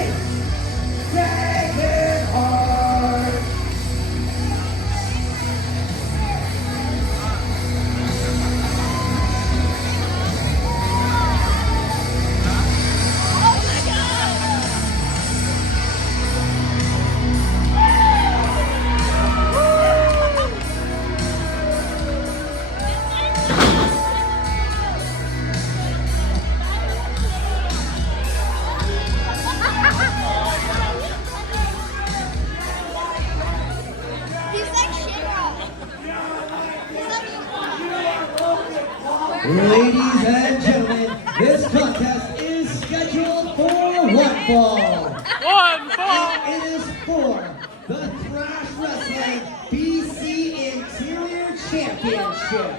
face, Degenhardt. Ladies and gentlemen, this contest is scheduled for one fall. One fall! And it is for the Thrash Wrestling BC Interior Championship.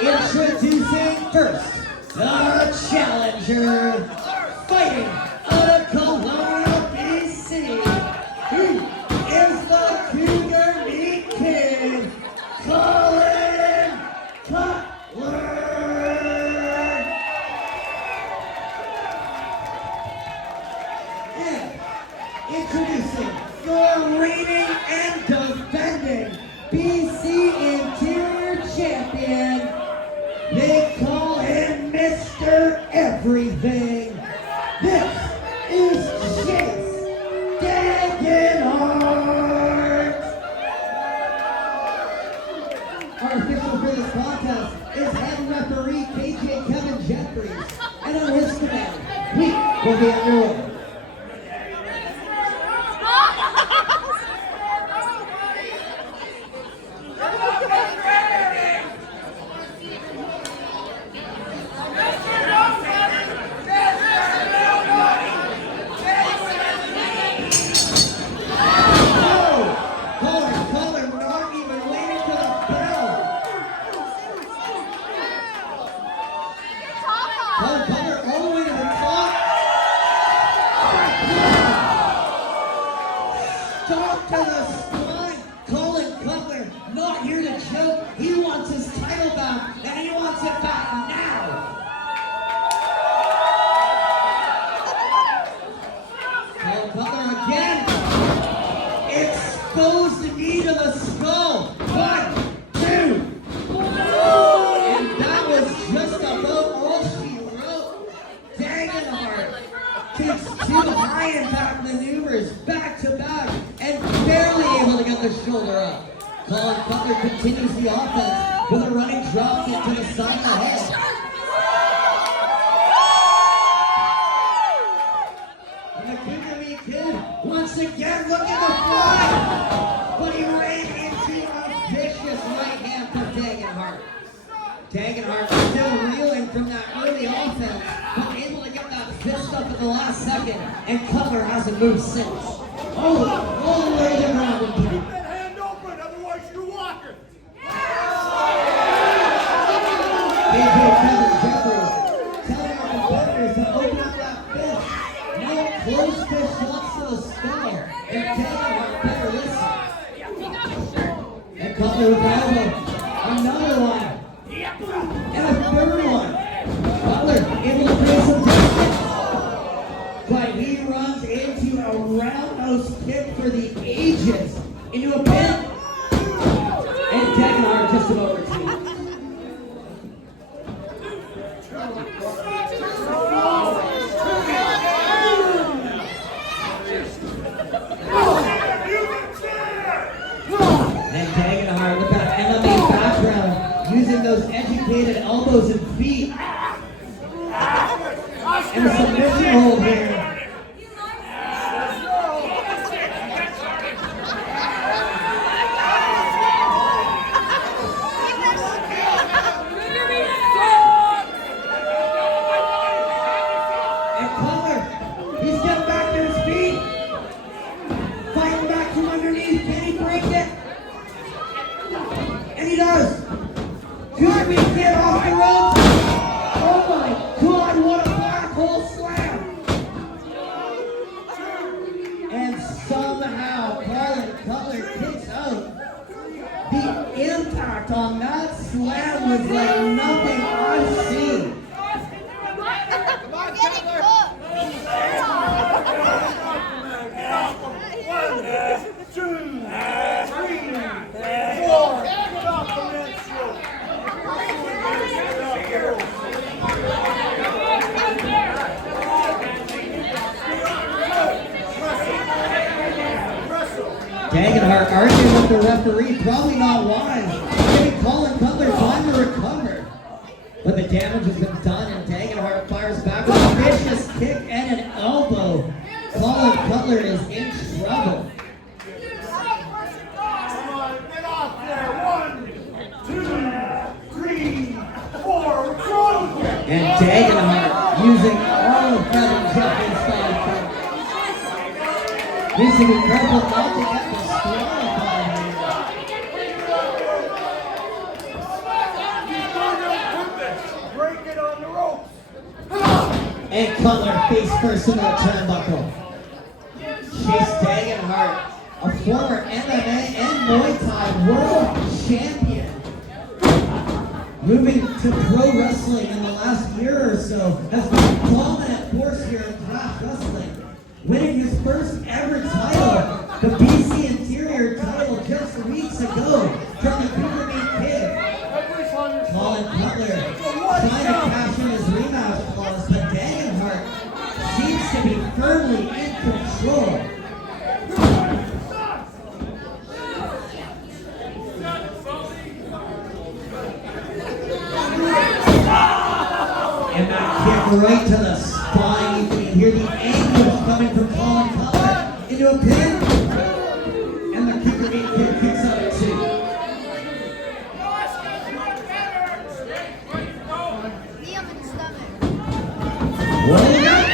Introducing first, the challenger, fighting out of Collin, BC, who is the Cougar Meat King, Collin Cutler. And introducing your reigning and defending BC Interior Champion, they call him Mr. Everything. This is Degenhardt. Our official for this contest is head referee KJ Kevin Jeffries, and on his command, we will be underway. Cutler not even waiting for the bell. Cutler all the way to the top. Stop to the spine. Collin Cutler not here to joke. He wants his title back, and he wants it back now. Collin Cutler again. Expose the knee to the skull. 1, 2. And that was just about all she wrote. Degenhardt takes 2 high impact maneuvers back to back and barely able to get the shoulder up. Collin Cutler continues the offense with a running drop kick to the side of the head. And the Cougar Meat Kid once again looking to fly, but he ran into a vicious right hand from Degenhardt. Degenhardt still reeling from that early offense, but able to get that fist up at the last second, and Cutler hasn't moved since. All the way to the ground. That hand open, otherwise you're walking. KJ Kevin Jeffries telling our competitors to open up that fist. No close fist shots to the skull. And Degenhardt better listen. And Cutler with the elbow. Another one. And a third one. Cutler able to create some distance. But he runs into a roundhouse kick for the ages. Into a pin. And Degenhardt just about retreats. And Degenhardt with that MMA background, using those educated elbows and feet. And a submission hold here. And Cutler, he's getting back to his feet. Fighting back from underneath. Can he break it? And he does. Cougar Meat Kid off the ropes. Oh my God, what a black hole slam. And somehow Collin Cutler kicks out. The impact on that slam was like nothing I've seen. We're getting cooked. Degenhardt arguing with the referee, probably not wise. Giving Collin Cutler time to recover. But the damage has been done, and Degenhardt fires back with a vicious kick and an elbow. Collin Cutler is in trouble. Come on, get off there. 1, 2, 3, 4. We're closing. And Degenhardt using all of Kevin Jeffrey's style. Needs to be careful not to get disqualified here. Break it on the ropes. And Cutler face first into the turnbuckle. She's Degenhardt, a former MMA and Muay Thai world champion. Moving to pro wrestling in the last year or so, has been a dominant force here in Thrash wrestling. Winning his first ever title, the BC Interior title, just weeks ago from the Cougar Meat Kid. Collin Cutler trying to cash in his rematch clause, but Degenhardt seems to be firmly in control. And that kick right to the spine. You can hear the anguish coming from Collin Cutler into a pin. And the Cougar Meat Kid kicks out at 2. Rolling up.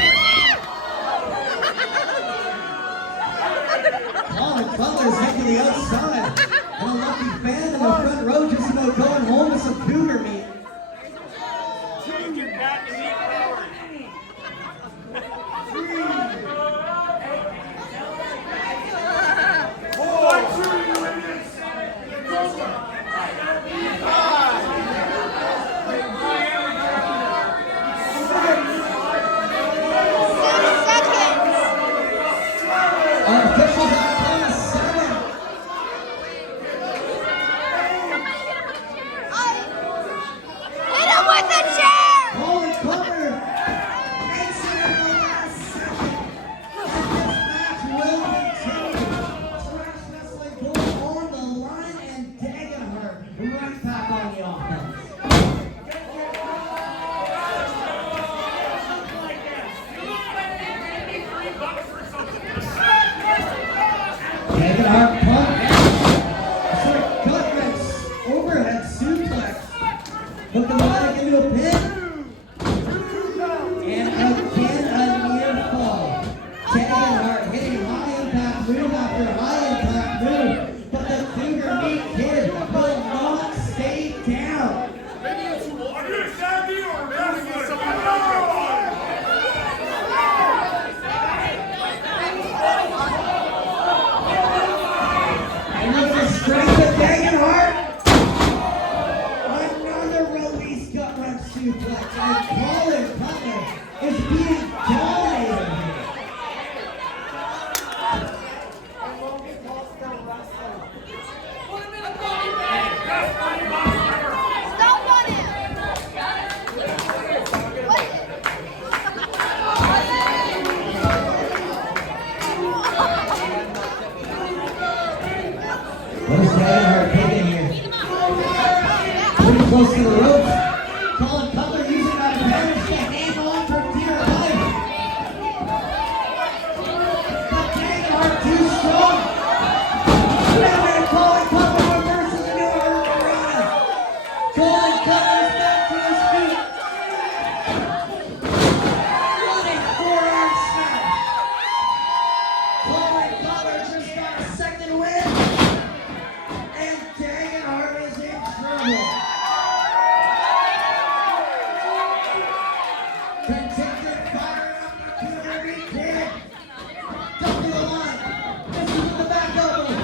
Collin Cutler's head to the outside. And a lucky fan in the front row just about going home with some cougar meat. Our officials are playing 7. Hit him with the chair! Collin Cutler makes it in the last second. And this match will continue. Thrash wrestling going on the line, and Degenhardt right back on the offense. Degenhardt pump. Cutler's overhead suplex. Hook the leg into a pin. And again a near fall. Degenhardt hitting high impact move after high impact move. But the Cougar Meat Kid will not stay down. Are you a Saggy or a wrestler? Somebody And look at the strength of Degenhardt. Another release gut wrench suplex. And Collin Cutler is being dominated here. Stomp on him! What is Degenhardt taking here? Pretty close to the ropes. Collin Cutler using that advantage to hang on for dear life. But Degenhardt too strong. Now and Collin Cutler reverses into a hurricane. Collin Cutler's back to his feet. Running forearm smash. Collin Cutler just got a second win. And Degenhardt is in trouble. Continued firing up the Cougar Meat Kid. Double the line. This is the back elbow.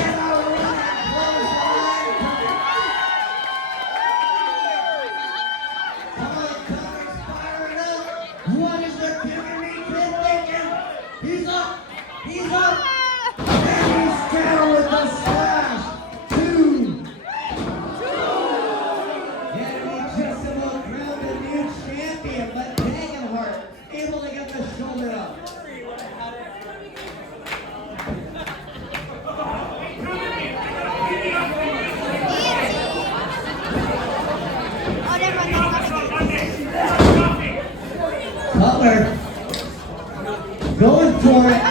And a running clothesline. Collin Cutler's firing up. What is the Cougar Meat Kid thinking? He's up. He's up. And he's down with the slash. 2. And we just about crowned a new champion, but Degenhardt able to get the shoulder up. going for it.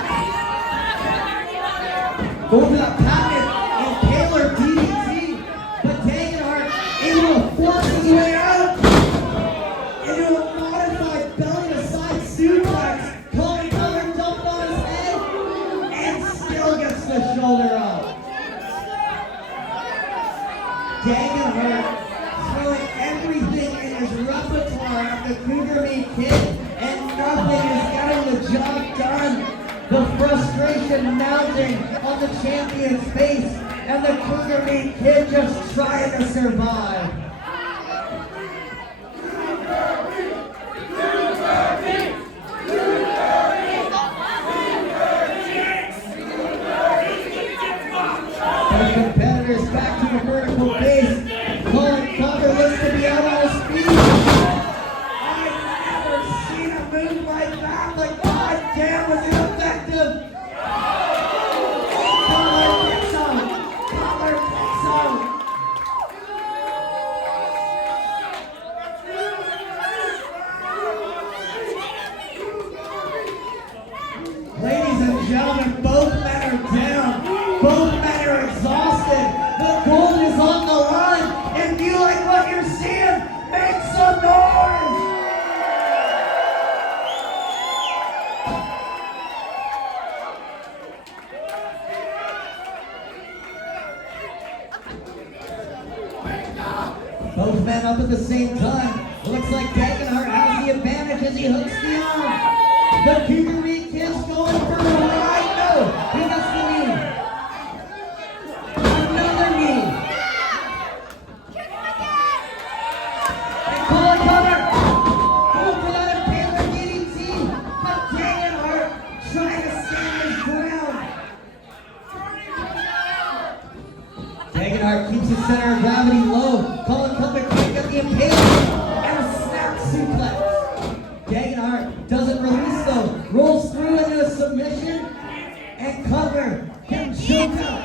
Going for that patent and Taylor DDT. But Degenhardt able to force his way out into a modified belly to side suplex. Collin Cutler jumped on his head and still gets the shoulder up. Degenhardt throwing everything in his repertoire at the Cougar Meat Kid, and nothing is getting the job done. The frustration mounting on the champion's face, and the Cougar Meat Kid just trying to survive. The competitors back to the vertical base. Collin Cutler looks to be out on his feet. I've never seen a move like that, but god damn, was it effective? Cutler picks him. Cutler picks him. Ladies and gentlemen, both men are down. Both men are exhausted. The gold is on the line. If you like what you're seeing, make some noise! Both men up at the same time. Looks like Degenhardt has the advantage as he hooks the arm. The Cougar Meat Kid's going for a ride. No, he gets the knee. Another knee. And Collin Cutler going for that impaler DDT. But Degenhardt trying to stand his ground. Degenhardt keeps his center of gravity low. Collin Cutler can't get the impaler. And a snap suplex. Degenhardt doesn't release though. Rolls through into a submission. And Cutler can choke out.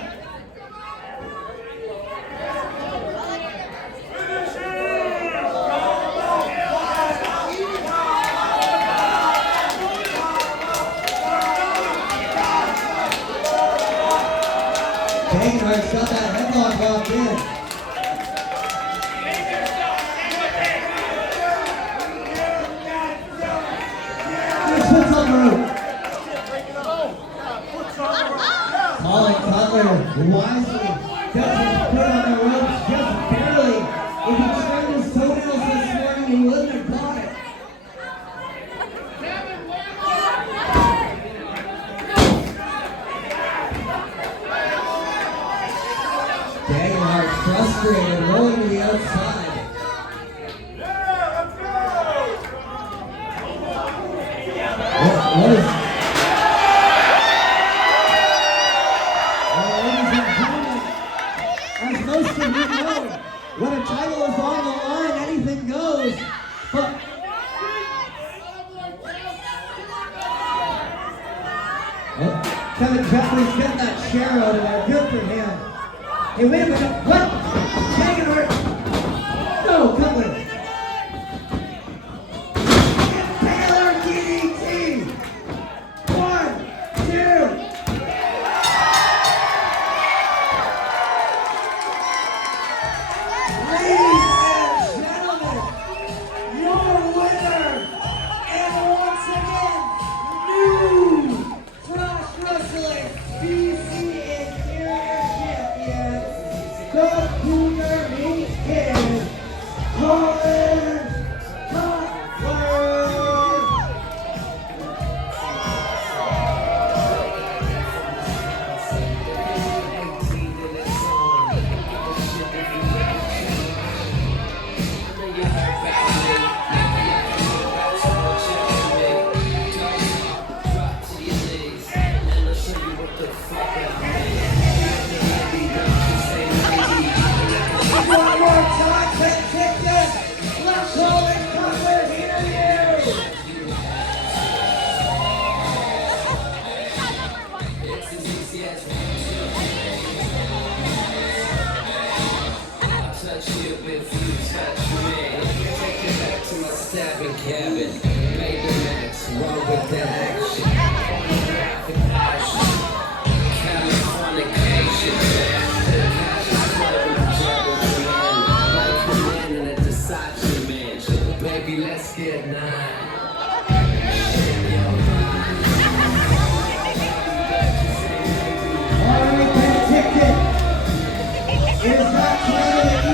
Degenhardt's got that headlock locked in. This puts on the rope. Collin Cutler wisely gets his foot on the ropes just barely. If he trimmed his toenails this morning, he wouldn't have caught it. Degenhardt frustrated, rolling to the outside. What is... Well, ladies and gentlemen, as most of you know, when a title is on the line, anything goes. But Kevin Jeffries getting that chair out of there. Good for him. Hey, wait a minute. What? Degenhardt. No, Cutler. Taylor DDT. 1, 2. Ladies and gentlemen, your winner, and once again, new Thrash Wrestling BC Interior Champion, the kick. It is